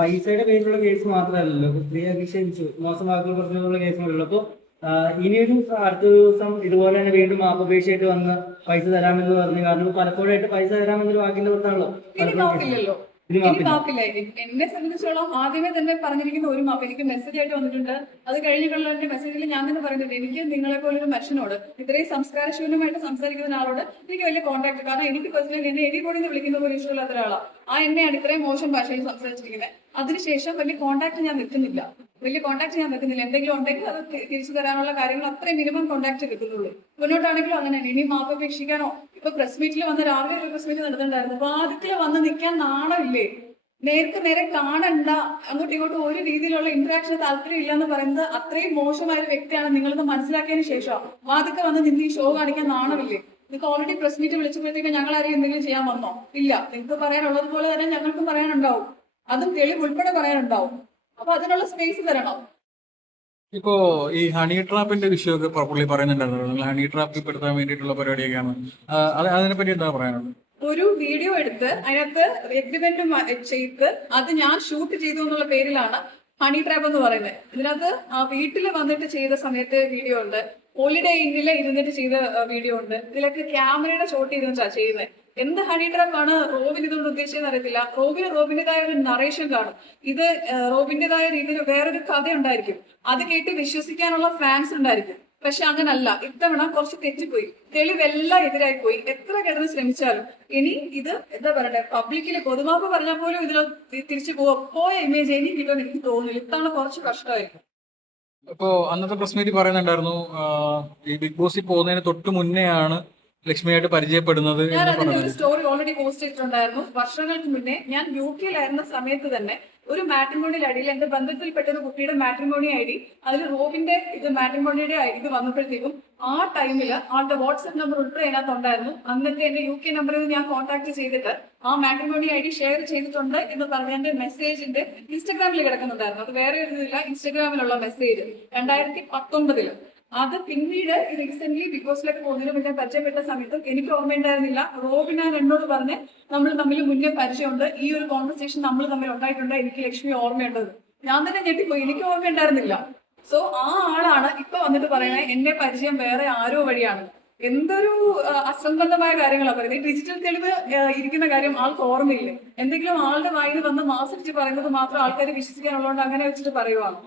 പൈസയുടെ പേരിലുള്ള കേസ് മാത്രമല്ലല്ലോ, സ്ത്രീ അധിക്ഷേപിച്ചു മോശം വാക്കുകൾ പറഞ്ഞുള്ള കേസുകളുള്ളൂ. അപ്പോൾ ഇനിയൊരു അടുത്ത ദിവസം ഇതുപോലെ തന്നെ വീണ്ടും മാപ്പപേക്ഷയായിട്ട് വന്ന് പൈസ തരാമെന്ന് പറഞ്ഞു. കാരണം പലപ്പോഴായിട്ട് പൈസ തരാമെന്നൊരു വാക്കിന്റെ പുറത്താണല്ലോ മാപ്പില്ലല്ലോ. ഇനി മാപ്പില്ല. എന്നെ സംബന്ധിച്ചോളം ആദ്യമേ തന്നെ പറഞ്ഞിരിക്കുന്ന ഒരു മാപ്പ് എനിക്ക് മെസ്സേജ് ആയിട്ട് വന്നിട്ടുണ്ട്. അത് കഴിഞ്ഞിട്ടുള്ള എന്റെ മെസ്സേജിൽ ഞാൻ തന്നെ പറയുന്നുണ്ട്, എനിക്ക് നിങ്ങളെ പോലൊരു മനുഷ്യനോട്, ഇത്രയും സംസ്കാരശൂന്യമായിട്ട് സംസാരിക്കുന്ന ആളോട് എനിക്ക് വലിയ കോൺടാക്ട്, കാരണം എനിക്ക് പേഴ്സണലി എന്നെ എലിബോഡിന്ന് വിളിക്കുന്ന പോലെ ഇഷ്ടമില്ലാത്ത ഒരാളാണ്. എന്നെയാണ് ഇത്രയും മോശം ഭാഷയിൽ സംസാരിച്ചിരിക്കുന്നത്. അതിനുശേഷം വലിയ കോൺടാക്ട് ഞാൻ വെക്കുന്നില്ല. എന്തെങ്കിലും ഉണ്ടെങ്കിൽ അത് തിരിച്ചു തരാനുള്ള കാര്യങ്ങൾ അത്രയും മിനിമം കോൺടാക്ട് എടുക്കുന്നുള്ളൂ. മുന്നോട്ടാണെങ്കിലും അങ്ങനെ ഇനി മാപ്പപേക്ഷിക്കാനോ, ഇപ്പൊ പ്രസ് മീറ്റിൽ വന്ന് രാവിലെ ഒരു പ്രസ് മീറ്റ് നടത്തുന്നുണ്ടായിരുന്നു. വാദിക്കല് വന്ന് നിൽക്കാൻ നാണമില്ലേ? നേർക്ക് നേരെ കാണണ്ട, അങ്ങോട്ടും ഇങ്ങോട്ടും ഒരു രീതിയിലുള്ള ഇന്ററാക്ഷൻ താല്പര്യം ഇല്ല എന്ന് പറയുന്നത് അത്രയും മോശമായ ഒരു വ്യക്തിയാണ് നിങ്ങളെന്ന് മനസ്സിലാക്കിയതിന് ശേഷം വാദിക്ക വന്ന് നിന്ന് ഈ ഷോ കാണിക്കാൻ നാണമില്ലേ? നിങ്ങൾക്ക് ഓൾറെഡി പ്രസ് മീറ്റ് വിളിച്ചപ്പോഴത്തേക്ക് ഞങ്ങൾ ആരെയും എന്തെങ്കിലും ചെയ്യാൻ വന്നോ? ഇല്ല. നിങ്ങൾക്ക് പറയാനുള്ളത് പോലെ തന്നെ ഞങ്ങൾക്കും പറയാനുണ്ടാവും, അതും തെളിവ് ഉൾപ്പെടെ പറയാനുണ്ടാവും. അപ്പൊ അതിനുള്ള സ്പേസ് തരണം. ഇപ്പോ ഈ ഹണി ട്രാപ്പിന്റെ വിഷയമൊക്കെ പുള്ളി പറയുന്നുണ്ടായിരുന്നു, നിങ്ങൾ ഹണി ട്രാപ്പ് പെടുത്താൻ വേണ്ടിയിട്ടുള്ള പരിപാടിയൊക്കെയാണ്. അതിനെപ്പറ്റി എന്താ പറയാനുള്ളത്? ഒരു വീഡിയോ എടുത്ത് അതിനകത്ത് എഗ്രിമെന്റ് ചെയ്ത് അത് ഞാൻ ഷൂട്ട് ചെയ്തു എന്നുള്ള പേരിലാണ് ഹണി ട്രാപ്പ് എന്ന് പറയുന്നത്. ഇതിനകത്ത് ആ വീട്ടിൽ വന്നിട്ട് ചെയ്ത സമയത്ത് വീഡിയോ ഉണ്ട്, ഹോളിഡേ ഇന്നില് ഇരുന്നിട്ട് ചെയ്ത വീഡിയോ ഉണ്ട്. ഇതിലൊക്കെ ക്യാമറയുടെ ഷോട്ട് ചെയ്തിട്ടാണ് ചെയ്യുന്നത്. എന്ത് ഹണി ട്രാപ്പാണ് റോബിൻ ഇതുകൊണ്ട് ഉദ്ദേശിച്ചതെന്ന് അറിയത്തില്ല. റോബിന്റേതായ ഒരു നറേഷൻ കാണും. ഇത് റോബിന്റേതായ രീതിയിൽ വേറൊരു കഥ ഉണ്ടായിരിക്കും, അത് കേട്ട് വിശ്വസിക്കാനുള്ള ഫാൻസ് ഉണ്ടായിരിക്കും. പക്ഷെ അങ്ങനല്ല, ഇത്തവണ കുറച്ച് തെറ്റിപ്പോയി, തെളിവെല്ലാം എതിരായി പോയി. എത്ര കിടന്ന് ശ്രമിച്ചാലും ഇനി ഇത് എന്താ പറയണ്ടേ, പബ്ലിക്കില് പൊതുമാപ്പ് പറഞ്ഞാൽ പോലും ഇതിൽ തിരിച്ചു പോയ ഇമേജ് ഇനി കിട്ടുമെന്ന് എനിക്ക് തോന്നുന്നില്ല. ഇത്തവണ കുറച്ച് കഷ്ടമായിരിക്കും. ഇപ്പോ അന്നത്തെ പ്രസ് മീറ്റ് പറയുന്നുണ്ടായിരുന്നു, ഈ ബിഗ് ബോസിൽ പോകുന്നതിന് തൊട്ട് മുന്നെയാണ് ലക്ഷ്മിയായിട്ട് പരിചയപ്പെടുന്നത്. ഞാൻ അതിന്റെ ഒരു സ്റ്റോറി ഓൾറെഡി പോസ്റ്റ് ചെയ്തിട്ടുണ്ടായിരുന്നു. വർഷങ്ങൾക്ക് മുന്നേ ഞാൻ UK-യിലായിരുന്ന സമയത്ത് തന്നെ ഒരു മാട്രിമോണിയൽ ഐഡിയിൽ എന്റെ ബന്ധത്തിൽപ്പെട്ട ഒരു കുട്ടിയുടെ മാട്രിമോണി ID, അതിൽ റോബിന്റെ മാട്രിമോണിയുടെ ഇത് വന്നപ്പോഴത്തേക്കും ആ ടൈമിൽ ആളുടെ വാട്സ്ആപ്പ് നമ്പർ ഉൾപ്പെടെ അതിനകത്ത് ഉണ്ടായിരുന്നു. അന്നത്തെ എന്റെ UK നമ്പറിൽ ഞാൻ കോൺടാക്ട് ചെയ്തിട്ട് ആ മാട്രിമോണി ID ഷെയർ ചെയ്തിട്ടുണ്ട് എന്ന് പറഞ്ഞ എന്റെ മെസ്സേജിന്റെ ഇൻസ്റ്റാഗ്രാമിൽ കിടക്കുന്നുണ്ടായിരുന്നു. അത് വേറെ ഒരു ഇതില്ല, ഇൻസ്റ്റാഗ്രാമിലുള്ള മെസ്സേജ് 2019. അത് പിന്നീട് റീസെന്റ് ബിഗ് ബോസിലൊക്കെ പോകുന്നതിന് മുന്നേ പരിചയപ്പെട്ട സമയത്തും എനിക്ക് ഓർമ്മയുണ്ടായിരുന്നില്ല. റോബിനാൻ എന്നോട് പറഞ്ഞ് നമ്മൾ തമ്മിൽ മുന്നേ പരിചയമുണ്ട്, ഈ ഒരു കോൺവെർസേഷൻ നമ്മൾ തമ്മിൽ ഉണ്ടായിട്ടുണ്ട്, എനിക്ക് ലക്ഷ്മി ഓർമ്മയുണ്ടത്. ഞാൻ തന്നെ ഞെട്ടിപ്പോയി, എനിക്ക് ഓർമ്മയുണ്ടായിരുന്നില്ല. സോ ആ ആളാണ് ഇപ്പൊ വന്നിട്ട് പറയുന്നത് എന്നെ പരിചയം വേറെ ആരോ വഴിയാണ്. എന്തൊരു അസംബന്ധമായ കാര്യങ്ങളാണ് പറയുന്നത്. ഡിജിറ്റൽ തെളിവ് ഇരിക്കുന്ന കാര്യം ആൾക്ക് ഓർമ്മയില്ല. എന്തെങ്കിലും ആളുടെ വായിൽ വന്ന് മാസടിച്ച് പറയുന്നത് മാത്രം ആൾക്കാർ വിശ്വസിക്കാനുള്ളതുകൊണ്ട് അങ്ങനെ വെച്ചിട്ട് പറയുവാണ്.